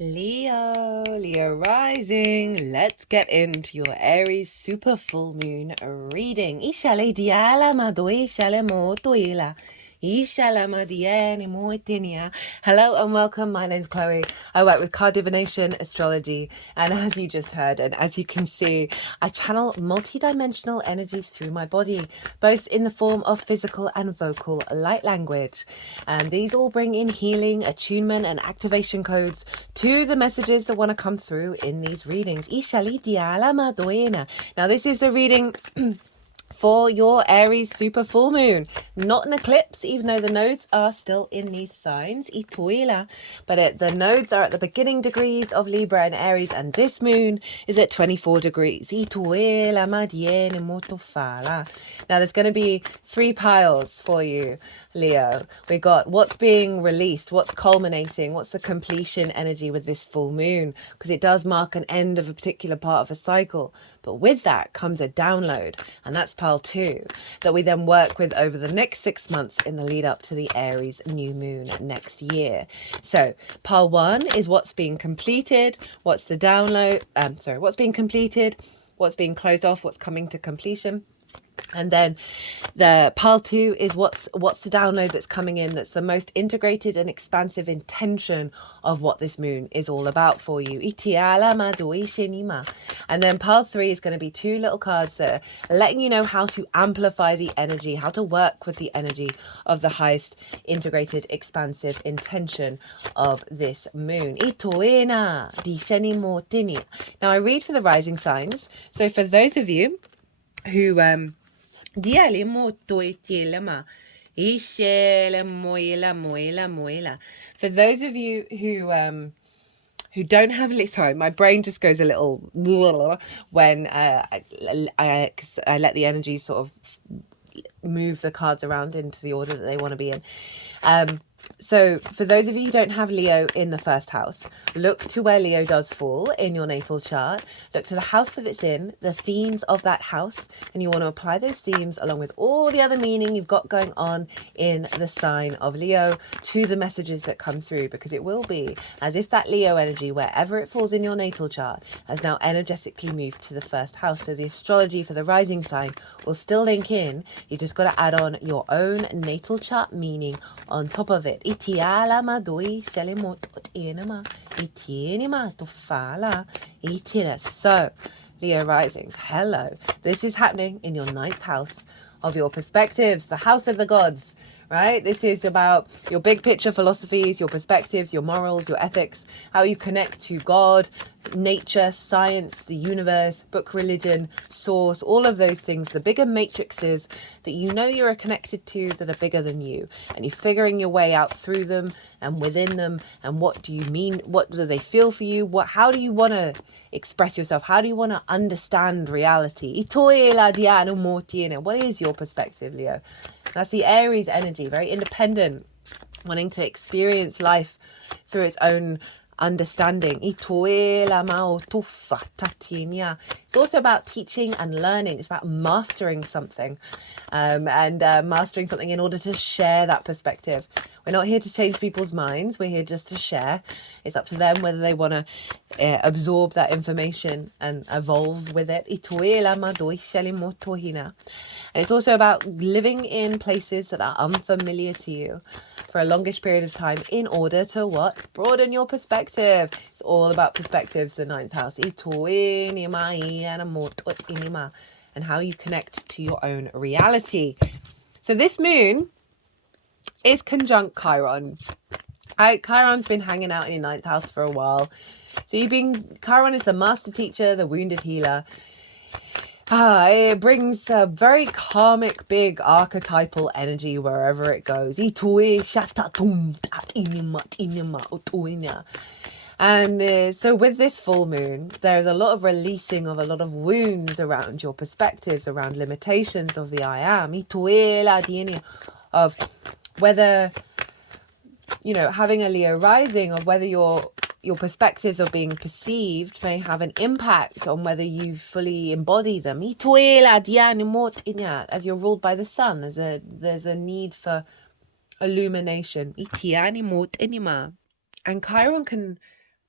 Leo rising. Let's get into your Aries super full moon reading. Ishale diala madoi shale motoila. Ishala madiene moitinia. Hello and welcome. My name's Chloe. I work with card divination, astrology, and as you just heard, and as you can see, I channel multidimensional energies through my body, both in the form of physical and vocal light language. And these all bring in healing, attunement, and activation codes to the messages that want to come through in these readings. Now, this is the reading for your Aries super full moon, not an eclipse, even though the nodes are still in these signs, but the nodes are at the beginning degrees of Libra and Aries, and this moon is at 24 degrees. Now there's going to be 3 piles for you, Leo. We got what's being released, what's culminating, what's the completion energy with this full moon, because it does mark an end of a particular part of a cycle. But with that comes a download, and that's pile 2, that we then work with over the next 6 months in the lead up to the Aries new moon next year. So pile 1 is what's being completed, what's the download, what's being completed, what's being closed off, what's coming to completion. And then the pile 2 is what's the download that's coming in, that's the most integrated and expansive intention of what this moon is all about for you. And then pile 3 is going to be 2 little cards that are letting you know how to amplify the energy, how to work with the energy of the highest integrated expansive intention of this moon. Now I read for the rising signs. So for those of you who for those of you who don't have, sorry, my brain just goes a little when I let the energy sort of move the cards around into the order that they want to be in. So for those of you who don't have Leo in the first house, look to where Leo does fall in your natal chart. Look to the house that it's in, the themes of that house, and you want to apply those themes along with all the other meaning you've got going on in the sign of Leo to the messages that come through, because it will be as if that Leo energy, wherever it falls in your natal chart, has now energetically moved to the first house. So the astrology for the rising sign will still link in. You just got to add on your own natal chart meaning on top of it. So, Leo risings, hello. This is happening in your 9th house of your perspectives, the house of the gods, right? This is about your big picture philosophies, your perspectives, your morals, your ethics, how you connect to God, nature, science, the universe, book religion, source, all of those things, the bigger matrices that you know you're connected to that are bigger than you, and you're figuring your way out through them and within them, and what do you mean, what do they feel for you, how do you want to express yourself, how do you want to understand reality? What is your perspective, Leo? That's the Aries energy, very independent, wanting to experience life through its own understanding. It's also about teaching and learning. It's about mastering something, mastering something in order to share that perspective. We're not here to change people's minds. We're here just to share. It's up to them whether they want to absorb that information and evolve with it. And it's also about living in places that are unfamiliar to you for a longish period of time in order to what? Broaden your perspective. It's all about perspectives, the 9th house. And how you connect to your own reality. So this moon is conjunct Chiron. Chiron's been hanging out in your 9th house for a while. So Chiron is the master teacher, the wounded healer. It brings a very karmic, big archetypal energy wherever it goes. And so with this full moon, there's a lot of releasing of a lot of wounds around your perspectives, around limitations of the I am. Of whether, having a Leo rising, of whether your perspectives of being perceived may have an impact on whether you fully embody them. As you're ruled by the sun, there's a need for illumination. And Chiron can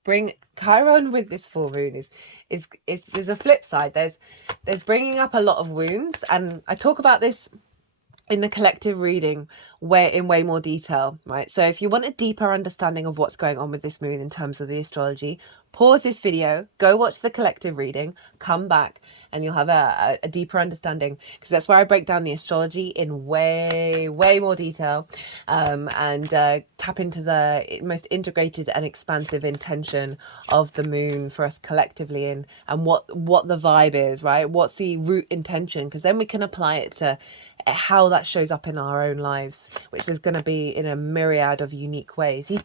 bring Chiron with this full moon is there's a flip side. There's bringing up a lot of wounds, and I talk about this in the collective reading way more detail, right? So if you want a deeper understanding of what's going on with this moon in terms of the astrology, pause this video, go watch the collective reading, come back, and you'll have a deeper understanding, because that's where I break down the astrology in way more detail, and tap into the most integrated and expansive intention of the moon for us collectively, and what the vibe is, right? What's the root intention, because then we can apply it to how that shows up in our own lives, which is going to be in a myriad of unique ways. And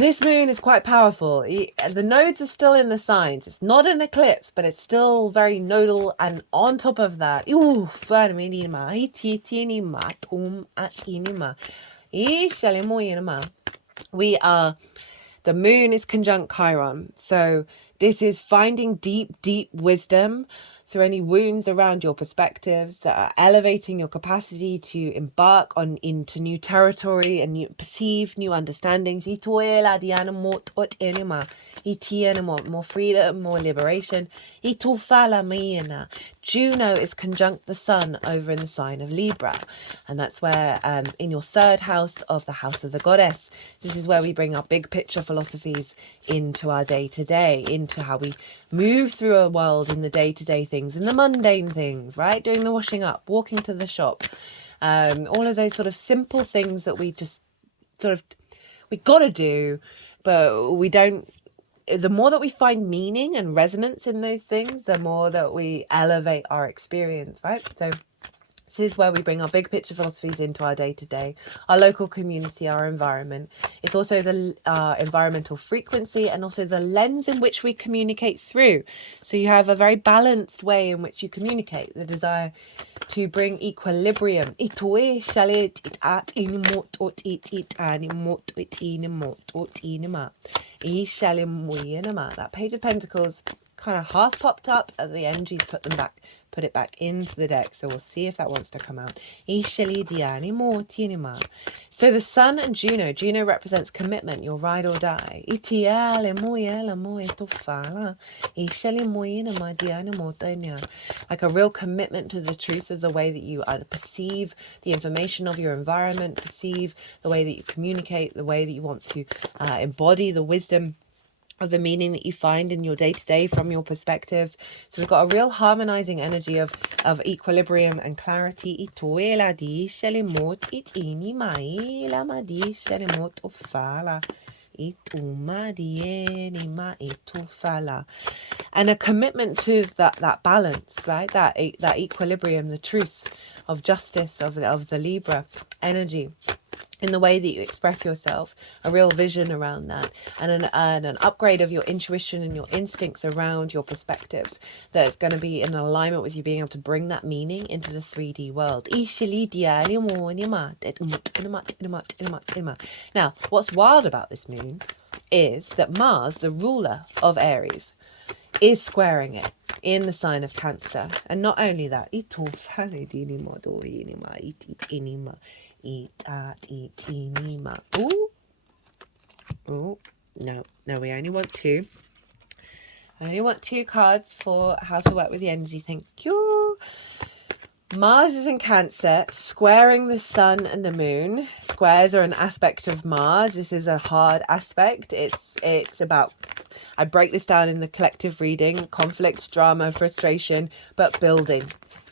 this moon is quite powerful. The nodes are still in the signs. It's not an eclipse, but it's still very nodal. And on top of that, the moon is conjunct Chiron. So this is finding deep wisdom through any wounds around your perspectives that are elevating your capacity to embark into new territory and perceive new understandings. More freedom, more liberation. Juno is conjunct the sun over in the sign of Libra, and that's where in your third house of the house of the goddess, this is where we bring our big picture philosophies into our day-to-day, into how we move through a world in the day-to-day things, in the mundane things, right? Doing the washing up, walking to the shop, all of those sort of simple things that we just we gotta do, but we don't. The more that we find meaning and resonance in those things, the more that we elevate our experience, right? So this is where we bring our big picture philosophies into our day-to-day, our local community, our environment. It's also the environmental frequency and also the lens in which we communicate through. So you have a very balanced way in which you communicate, the desire to bring equilibrium. That Page of Pentacles kind of half popped up at the energies, put it back into the deck. So we'll see if that wants to come out. So the sun and Juno represents commitment, your ride or die. Like a real commitment to the truth of the way that you perceive the information of your environment, perceive the way that you communicate, the way that you want to embody the wisdom of the meaning that you find in your day-to-day from your perspectives. So we've got a real harmonizing energy of equilibrium and clarity. And a commitment to that balance, right? That equilibrium, the truth of justice, of the Libra energy in the way that you express yourself, a real vision around that, and an upgrade of your intuition and your instincts around your perspectives that's going to be in alignment with you being able to bring that meaning into the 3D world. Now, what's wild about this moon is that Mars, the ruler of Aries, is squaring it in the sign of Cancer. And not only that, oh no, we only want two. I only want two cards for how to work with the energy. Thank you. Mars is in Cancer, squaring the sun and the moon. Squares are an aspect of Mars. This is a hard aspect. It's about, I break this down in the collective reading, conflict, drama, frustration, but building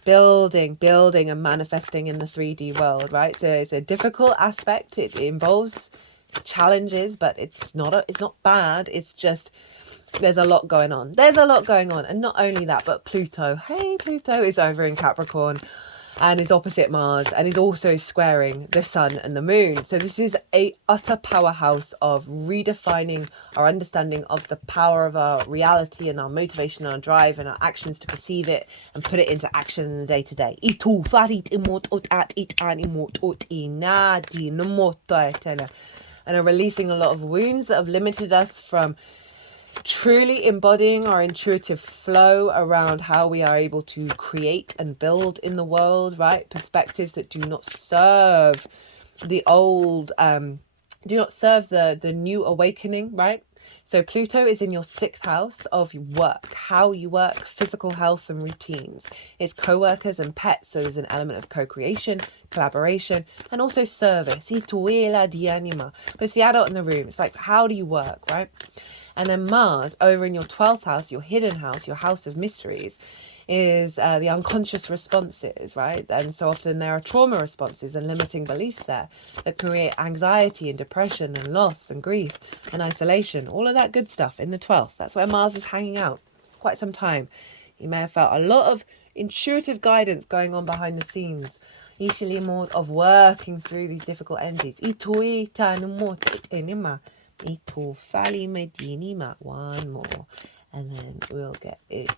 and manifesting in the 3D world, right? So it's a difficult aspect. It involves challenges, but it's not bad. It's just there's a lot going on. And not only that, but Pluto is over in Capricorn and is opposite Mars and is also squaring the sun and the moon. So this is a utter powerhouse of redefining our understanding of the power of our reality and our motivation and our drive and our actions to perceive it and put it into action in the day-to-day. And are releasing a lot of wounds that have limited us from truly embodying our intuitive flow around how we are able to create and build in the world, right? Perspectives that do not serve the old, do not serve the new awakening, right? So Pluto is in your 6th house of work, how you work, physical health and routines. It's co-workers and pets, so there's an element of co-creation, collaboration, and also service. But it's the adult in the room. It's like, how do you work, right? And then Mars, over in your 12th house, your hidden house, your house of mysteries, is the unconscious responses, right? And so often there are trauma responses and limiting beliefs there that create anxiety and depression and loss and grief and isolation, all of that good stuff in the 12th. That's where Mars is hanging out quite some time. You may have felt a lot of intuitive guidance going on behind the scenes, usually more of working through these difficult energies. One more. And then we'll get it.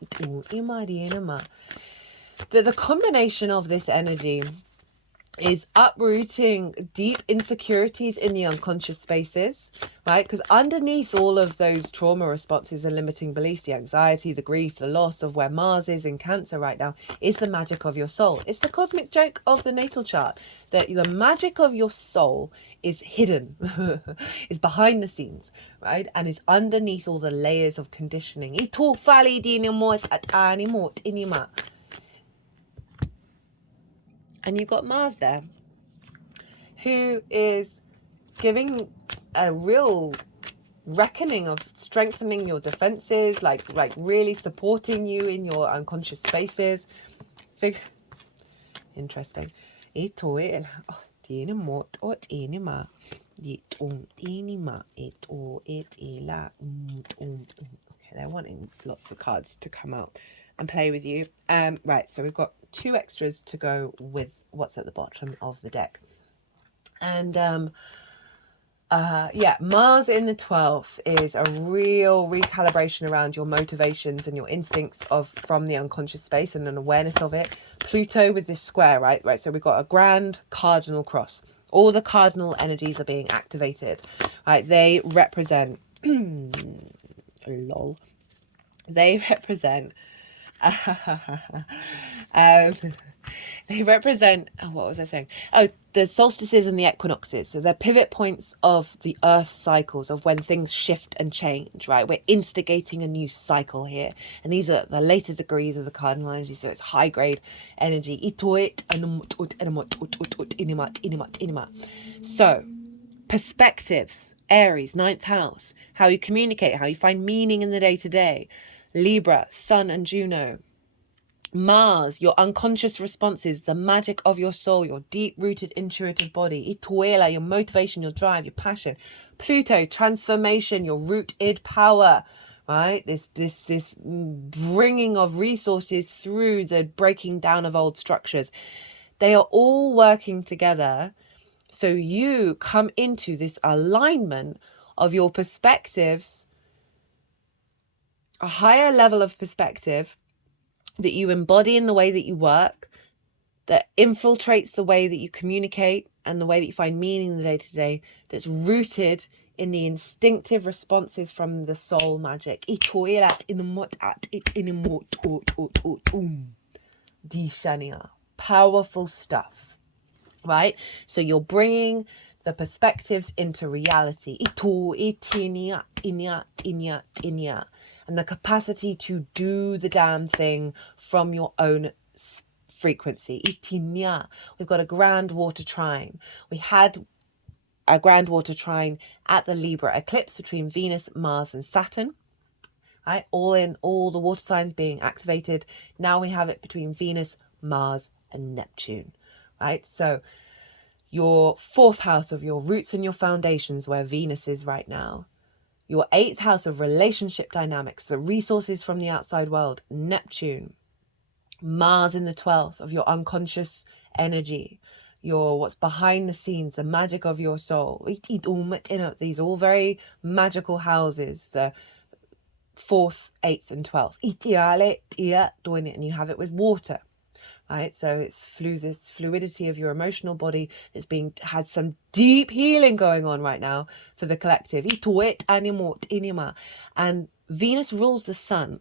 The combination of this energy is uprooting deep insecurities in the unconscious spaces, right? Because underneath all of those trauma responses and limiting beliefs, the anxiety, the grief, the loss of where Mars is in Cancer right now, is the magic of your soul. It's the cosmic joke of the natal chart, that the magic of your soul is hidden, is behind the scenes, right? And is underneath all the layers of conditioning. And you've got Mars there, who is giving a real reckoning of strengthening your defenses, like really supporting you in your unconscious spaces. Interesting. Okay, they're wanting lots of cards to come out and play with you. Right, so we've got 2 extras to go with what's at the bottom of the deck. And yeah, Mars in the 12th is a real recalibration around your motivations and your instincts from the unconscious space and an awareness of it. Pluto with this square, right? So we've got a grand cardinal cross. All the cardinal energies are being activated, right? They represent, lol. They represent, they represent, what was I saying? Oh, the solstices and the equinoxes. So they're pivot points of the earth cycles, of when things shift and change, right? We're instigating a new cycle here. And these are the later degrees of the cardinal energy. So it's high grade energy. So perspectives, Aries, 9th house, how you communicate, how you find meaning in the day to day. Libra, Sun and Juno. Mars, your unconscious responses, the magic of your soul, your deep-rooted intuitive body. Ituela, your motivation, your drive, your passion. Pluto, transformation, your root-id power, right? This bringing of resources through the breaking down of old structures. They are all working together, so you come into this alignment of your perspectives, a higher level of perspective that you embody in the way that you work, that infiltrates the way that you communicate and the way that you find meaning in the day-to-day, that's rooted in the instinctive responses from the soul magic. Powerful stuff, right? So you're bringing the perspectives into reality. And the capacity to do the damn thing from your own frequency. We've got a grand water trine. We had a grand water trine at the Libra eclipse between Venus, Mars and Saturn. Right? All the water signs being activated. Now we have it between Venus, Mars and Neptune. Right? So your 4th house of your roots and your foundations, where Venus is right now. Your 8th house of relationship dynamics, the resources from the outside world, Neptune. Mars in the 12th of your unconscious energy, your what's behind the scenes, the magic of your soul. These are all very magical houses, the 4th, 8th and 12th. And you have it with water. Right, so it's this fluidity of your emotional body that's had some deep healing going on right now for the collective. And Venus rules the sun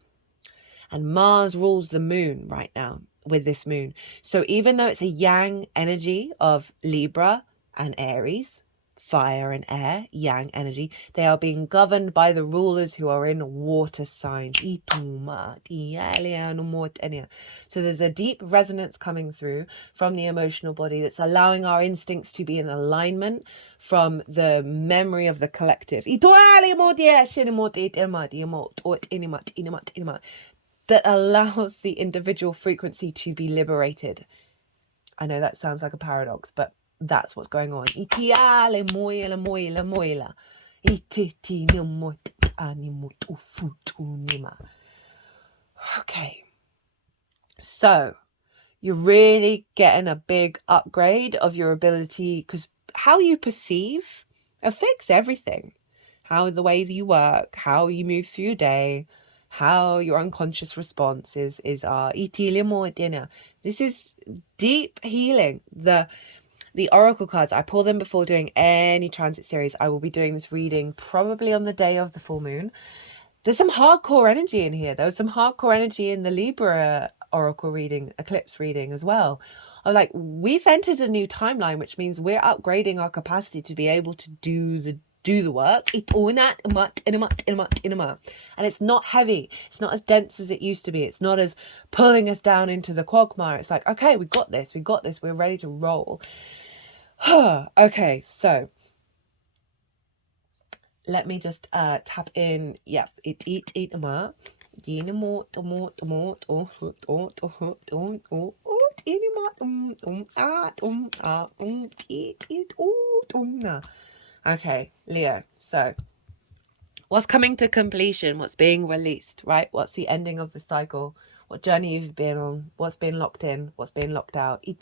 and Mars rules the moon right now with this moon. So even though it's a yang energy of Libra and Aries, fire and air, yang energy. They are being governed by the rulers who are in water signs. So there's a deep resonance coming through from the emotional body that's allowing our instincts to be in alignment from the memory of the collective. That allows the individual frequency to be liberated. I know that sounds like a paradox, but that's what's going on. Okay. So you're really getting a big upgrade of your ability, because how you perceive affects everything. How the way you work, how you move through your day, how your unconscious response is this is deep healing. The oracle cards, I pull them before doing any transit series. I will be doing this reading probably on the day of the full moon. There's some hardcore energy in here. There was some hardcore energy in the Libra oracle reading, eclipse reading as well. I'm like, we've entered a new timeline, which means we're upgrading our capacity to be able to do the work. And it's not heavy. It's not as dense as it used to be. It's not as pulling us down into the quagmire. It's like, okay, we got this. We're ready to roll. Okay, so let me just tap in. Yep, okay, Leo. So what's coming to completion? What's being released, right? What's the ending of the cycle? What journey you've been on? What's been locked in? What's been locked out? We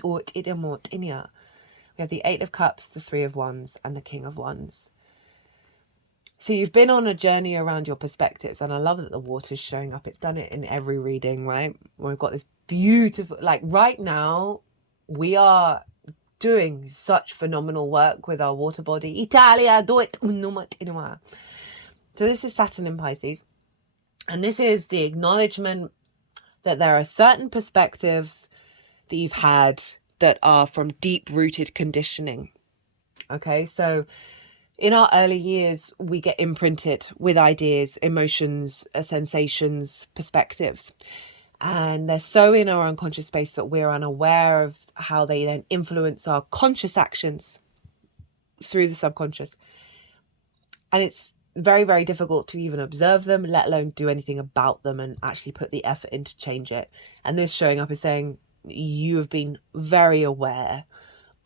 have the Eight of Cups, the Three of Wands, and the King of Wands. So you've been on a journey around your perspectives, and I love that the water's showing up. It's done it in every reading, right? We've got this beautiful, like right now, we are doing such phenomenal work with our water body. Italia, do it. So this is Saturn in Pisces, and this is the acknowledgement that there are certain perspectives that you've had that are from deep-rooted conditioning. Okay, so in our early years, we get imprinted with ideas, emotions, sensations, perspectives. And they're so in our unconscious space that we're unaware of how they then influence our conscious actions through the subconscious. And it's very, very difficult to even observe them, let alone do anything about them and actually put the effort in to change it. And this showing up is saying you have been very aware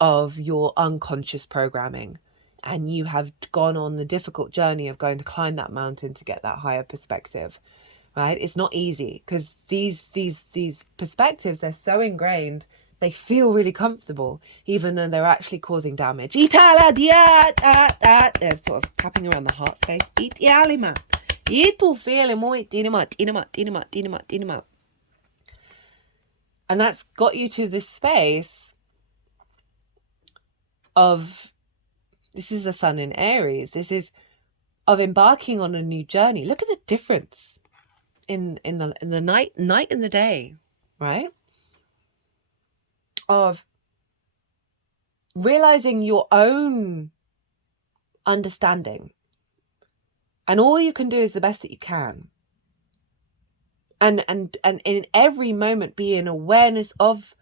of your unconscious programming, and you have gone on the difficult journey of going to climb that mountain to get that higher perspective, right? It's not easy because these perspectives, they're so ingrained, they feel really comfortable, even though they're actually causing damage. They're sort of tapping around the heart space. And that's got you to this space of, this is the sun in Aries. This is of embarking on a new journey. Look at the difference in the night and the day, right? Of realizing your own understanding, and all you can do is the best that you can. And in every moment be in awareness of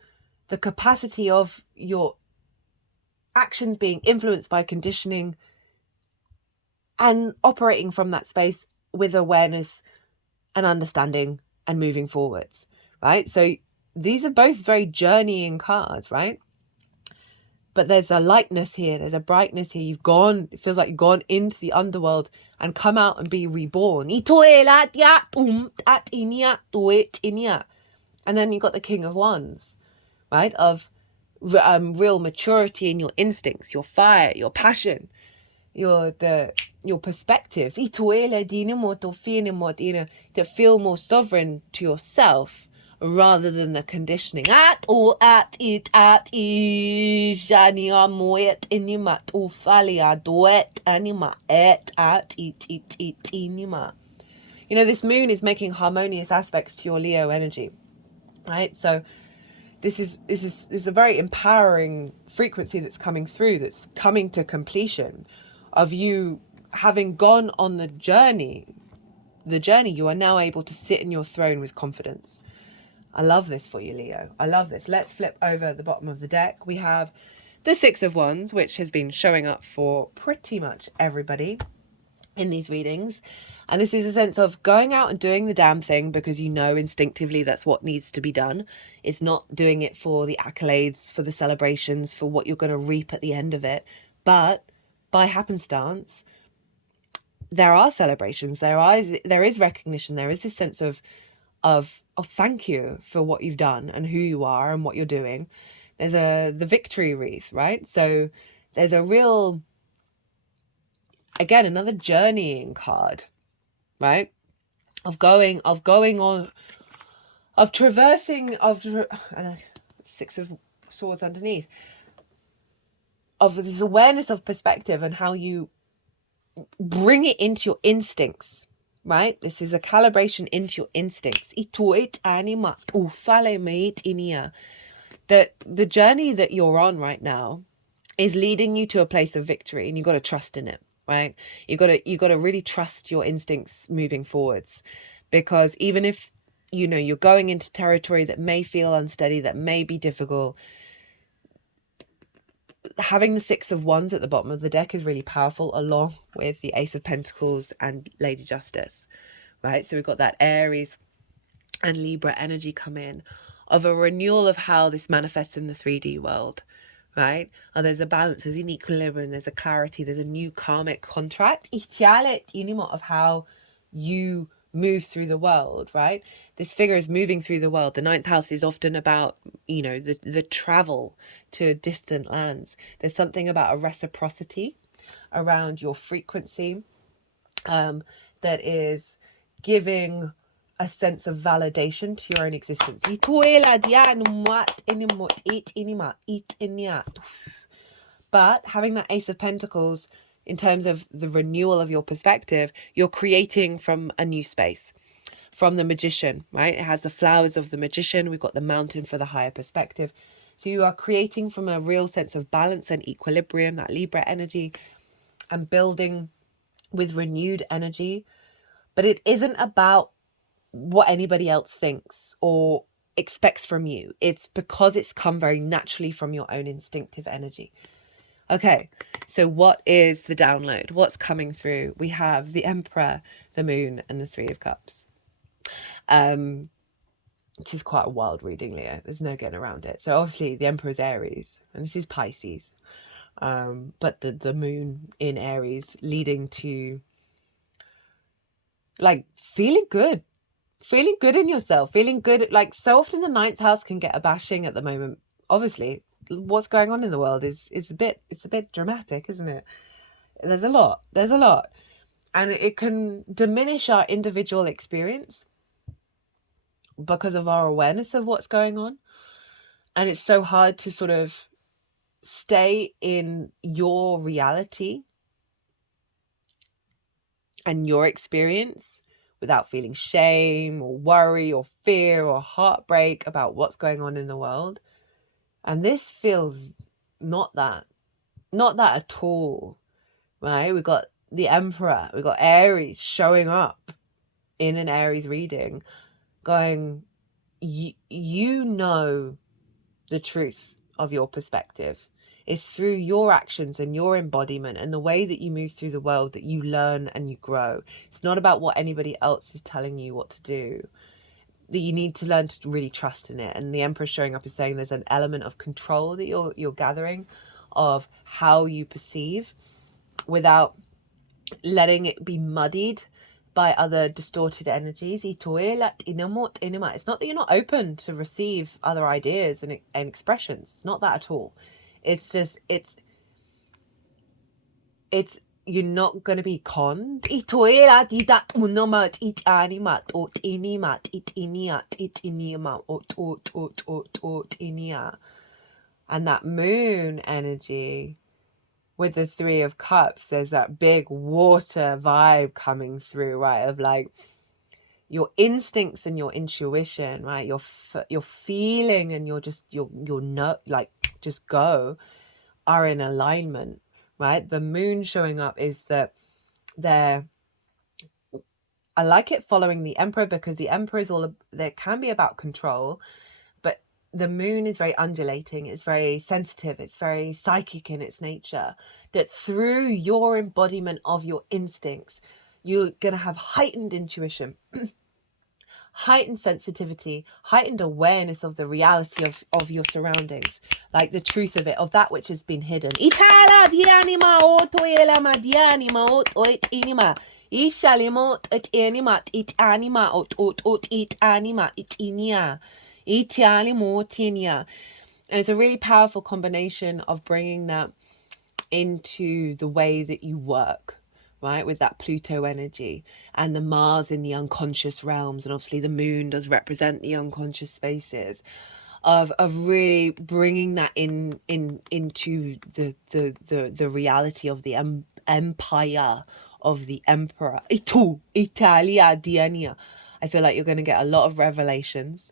the capacity of your actions being influenced by conditioning, and operating from that space with awareness and understanding and moving forwards, right? So these are both very journeying cards, right? But there's a lightness here, there's a brightness here. You've gone, it feels like you've gone into the underworld and come out and be reborn. And then you've got the King of Wands, right? Of real maturity in your instincts, your fire, your passion, your perspectives. That feel more sovereign to yourself rather than the conditioning. You know, this moon is making harmonious aspects to your Leo energy, right? So this is a very empowering frequency that's coming through, that's coming to completion of you having gone on the journey. You are now able to sit in your throne with confidence. I love this for you, Leo. I love this. Let's flip over the bottom of the deck. We have the Six of Wands, which has been showing up for pretty much everybody in these readings. And this is a sense of going out and doing the damn thing because you know instinctively that's what needs to be done. It's not doing it for the accolades, for the celebrations, for what you're going to reap at the end of it. But by happenstance, there are celebrations, there is recognition, there is this sense of thank you for what you've done and who you are and what you're doing. There's the victory wreath, right? So there's a real, again, another journeying card, right? Of going on, of traversing, Six of Swords underneath, of this awareness of perspective and how you bring it into your instincts, right? This is a calibration into your instincts. That the journey that you're on right now is leading you to a place of victory, and you got to trust in it, right? You got to really trust your instincts moving forwards, because even if you're going into territory that may feel unsteady, that may be difficult, having the Six of Wands at the bottom of the deck is really powerful, along with the Ace of Pentacles and Lady Justice, right? So we've got that Aries and Libra energy come in, of a renewal of how this manifests in the 3D world, right? There's a balance, there's an equilibrium, there's a clarity, there's a new karmic contract of how you move through the world, right? This figure is moving through the world. The ninth house is often about, the travel to distant lands. There's something about a reciprocity around your frequency that is giving a sense of validation to your own existence. But having that Ace of Pentacles, in terms of the renewal of your perspective, you're creating from a new space, from the Magician, right? It has the flowers of the Magician. We've got the Mountain for the higher perspective. So you are creating from a real sense of balance and equilibrium, that Libra energy, and building with renewed energy. But it isn't about what anybody else thinks or expects from you. It's because it's come very naturally from your own instinctive energy. Okay, so what is the download? What's coming through? We have the Emperor, the Moon, and the Three of Cups. It is quite a wild reading, Leo. There's no getting around it. So obviously the Emperor is Aries, and this is Pisces. But the Moon in Aries, leading to like feeling good in yourself, feeling good. Like, so often the ninth house can get a bashing at the moment. Obviously, what's going on in the world is a bit dramatic, isn't it? There's a lot, and it can diminish our individual experience because of our awareness of what's going on. And it's so hard to sort of stay in your reality and your experience without feeling shame or worry or fear or heartbreak about what's going on in the world. And this feels not that at all, right? We've got the Emperor, we've got Aries showing up in an Aries reading, going, you know the truth of your perspective. It's through your actions and your embodiment and the way that you move through the world that you learn and you grow. It's not about what anybody else is telling you what to do. That you need to learn to really trust in it. And the Emperor showing up is saying there's an element of control that you're gathering of how you perceive, without letting it be muddied by other distorted energies. It's not that you're not open to receive other ideas and expressions. It's not that at all. It's just, it's you're not going to be conned. And that Moon energy with the Three of Cups, there's that big water vibe coming through, right? Of like, your instincts and your intuition, right? Your feeling and your like just go are in alignment, right? The moon showing up is that they're, I like it following the emperor, because the emperor is all, there can be about control, but the moon is very undulating, it's very sensitive, it's very psychic in its nature, that through your embodiment of your instincts, you're going to have heightened intuition, heightened sensitivity, heightened awareness of the reality of your surroundings, like the truth of it, of that which has been hidden. And it's a really powerful combination of bringing that into the way that you work, right, with that Pluto energy and the Mars in the unconscious realms, and obviously the moon does represent the unconscious spaces, of really bringing that into the reality of the empire of the emperor. Italia Dienia. I feel like you're going to get a lot of revelations,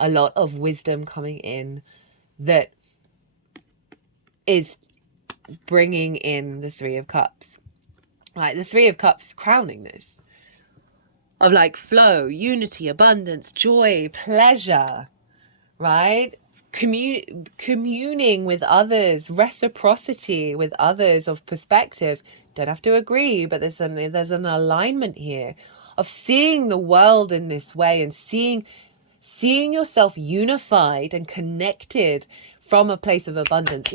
a lot of wisdom coming in that is bringing in the Three of Cups. Right, the Three of Cups is crowning this, of like flow, unity, abundance, joy, pleasure, right? Communing with others, reciprocity with others of perspectives. Don't have to agree, but there's an alignment here of seeing the world in this way, and seeing yourself unified and connected from a place of abundance.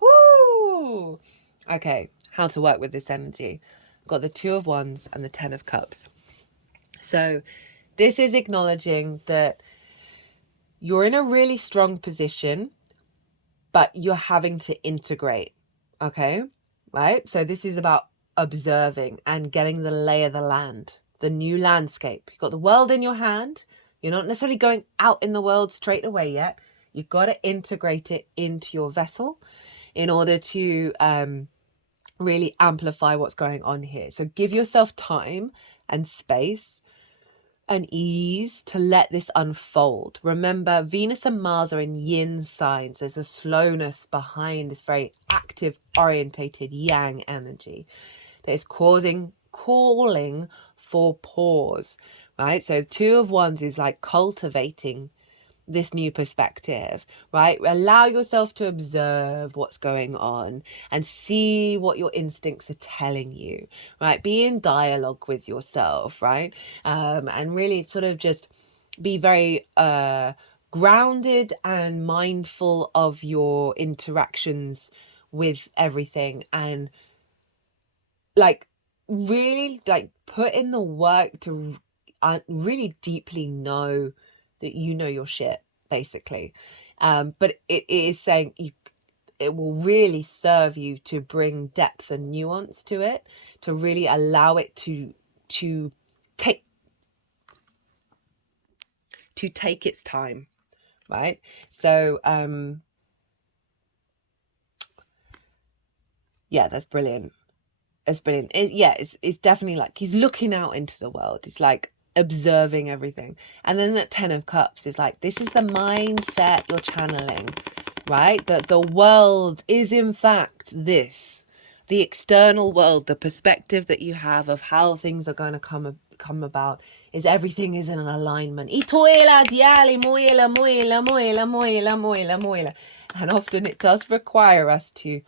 Woo! Okay, how to work with this energy. Got the Two of Wands and the Ten of Cups. So this is acknowledging that you're in a really strong position, but you're having to integrate. Okay, right? So this is about observing and getting the lay of the land, the new landscape. You've got the world in your hand. You're not necessarily going out in the world straight away yet. You've got to integrate it into your vessel in order to really amplify what's going on here. So give yourself time and space and ease to let this unfold. Remember, Venus and Mars are in yin signs. There's a slowness behind this very active, orientated yang energy that is calling for pause, right? So Two of Wands is like cultivating this new perspective, right? Allow yourself to observe what's going on and see what your instincts are telling you, right? Be in dialogue with yourself, right? And really sort of just be very grounded and mindful of your interactions with everything, and like really like put in the work to really deeply know that you know your shit, basically. But it is saying it will really serve you to bring depth and nuance to it, to really allow it to take its time, right? So yeah, that's brilliant. It's brilliant. It's definitely like he's looking out into the world. It's like observing everything. And then that Ten of Cups is like, this is the mindset you're channeling, right? That the world is in fact this, the external world, the perspective that you have of how things are going to come about, is everything is in an alignment. And often it does require us to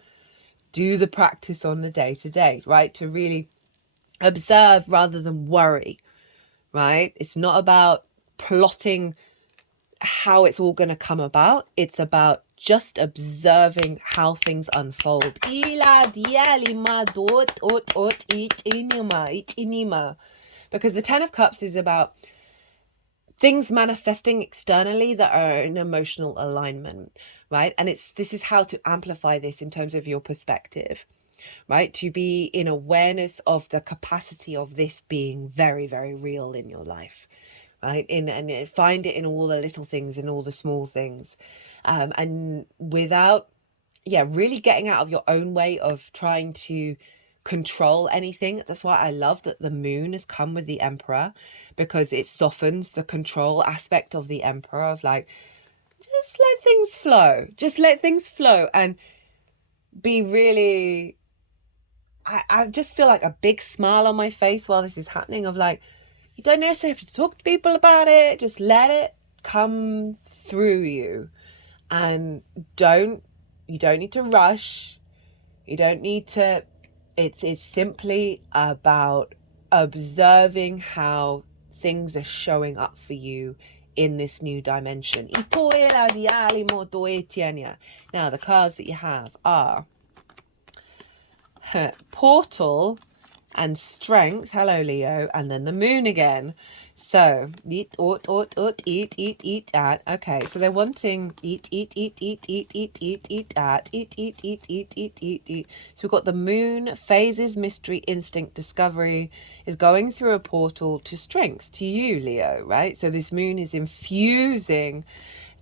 do the practice on the day-to-day, right? To really observe rather than worry, right? It's not about plotting how it's all going to come about. It's about just observing how things unfold. Because the Ten of Cups is about things manifesting externally that are in emotional alignment, right? And this is how to amplify this in terms of your perspective, right? To be in awareness of the capacity of this being very, very real in your life, right? And find it in all the little things, in all the small things, and without yeah, really getting out of your own way of trying to control anything. That's why I love that the moon has come with the Emperor, because it softens the control aspect of the Emperor of like, just let things flow. Just let things flow and be really. I just feel like a big smile on my face while this is happening of like, you don't necessarily have to talk to people about it. Just let it come through you. And you don't need to rush. You don't need to, it's simply about observing how things are showing up for you in this new dimension. Now, the cards that you have are Portal and Strength. Hello, Leo. And then the moon again. So, eat, at. Okay, so they're wanting eat, at. Eat. So we've got the moon, phases, mystery, instinct, discovery is going through a portal to strength, to you, Leo, right? So this moon is infusing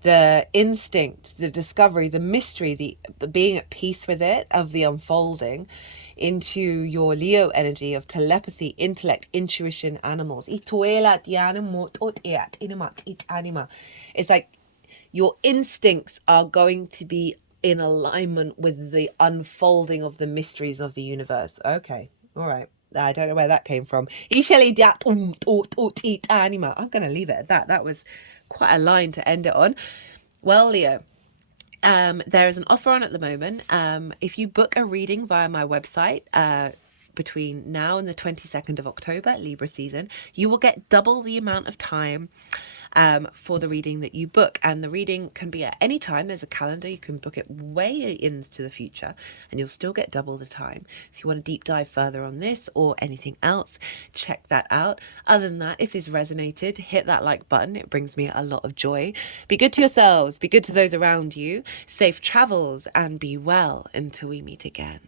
the instinct, the discovery, the mystery, the being at peace with it, of the unfolding, into your Leo energy of telepathy, intellect, intuition, animals. It's like your instincts are going to be in alignment with the unfolding of the mysteries of the universe. Okay, all right. I don't know where that came from. I'm going to leave it at that. That was quite a line to end it on. Well, Leo, there is an offer on at the moment. If you book a reading via my website between now and the 22nd of October, Libra season, you will get double the amount of time for the reading that you book. And the reading can be at any time. There's a calendar. You can book it way into the future and you'll still get double the time. So if you want to deep dive further on this or anything else, check that out. Other than that, if this resonated, hit that like button. It brings me a lot of joy. Be good to yourselves. Be good to those around you. Safe travels and be well until we meet again.